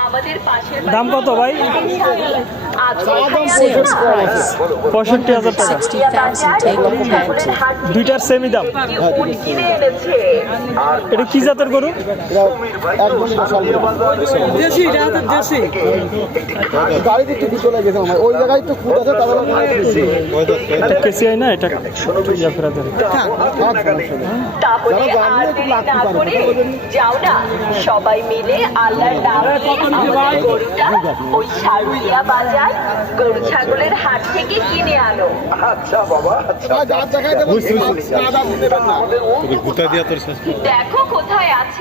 আমাদের পাশের দাম কত ভাই? কোথায় আছে না? পঁয়ষট্টি হাজার টাকা। দুইটার সেমি দাম। এটা কি জাতের গরু? গাড়িতে একটু চলে গেছে আমার। ওই জায়গায় একটু খুঁত আছে তারপরে এটা কেসি হয় না? এটা ইয়া ফেরা দেন সবাই মিলে আল্লাহর নাম ওই সারুলিয়া বাজার গরু ছাগলের হাট থেকে কিনে আনো আচ্ছা বাবা আচ্ছা দেখো কোথায় আছে